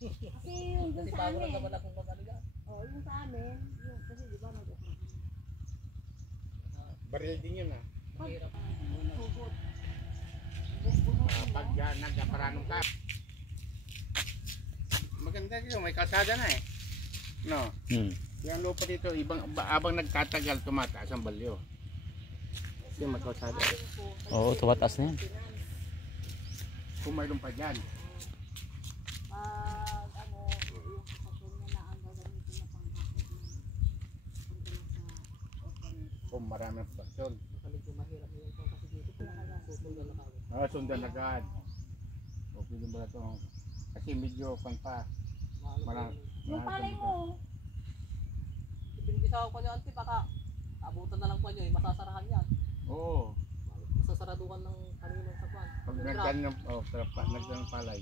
Kasi yung dun Kasi sa bago lang amin. naman akong mag-alaga. Oh, yung sa amin, yung kasi di ba nag-okra. Baril din yun ah. Mahirap. Hugot. Pag nagkaparanong ka. Maganda dito, may kalsada na eh. No. Yung lupa dito, abang nagtatagal, tumataas ang balyo. Kasi may kalsada. Oo, tumataas na yan. Kung mayroon pa dyan. Pag ano, yung sasakyan niya na ang gagamitin na panghakot ng pagdala sa okra. Kung maraming produksyon. Medyo mahirap na yun kasi dito susundan na kami. Sundan agad. O pwede ba ito? Kasi medyo pa. Marami. Yung palay mo, Pinigisa ko niya ante baka abutan na lang po niyo masasarahan yan. Oo. Masasaraduhan ng kaninang sakwan. Pag nagdan ng palay.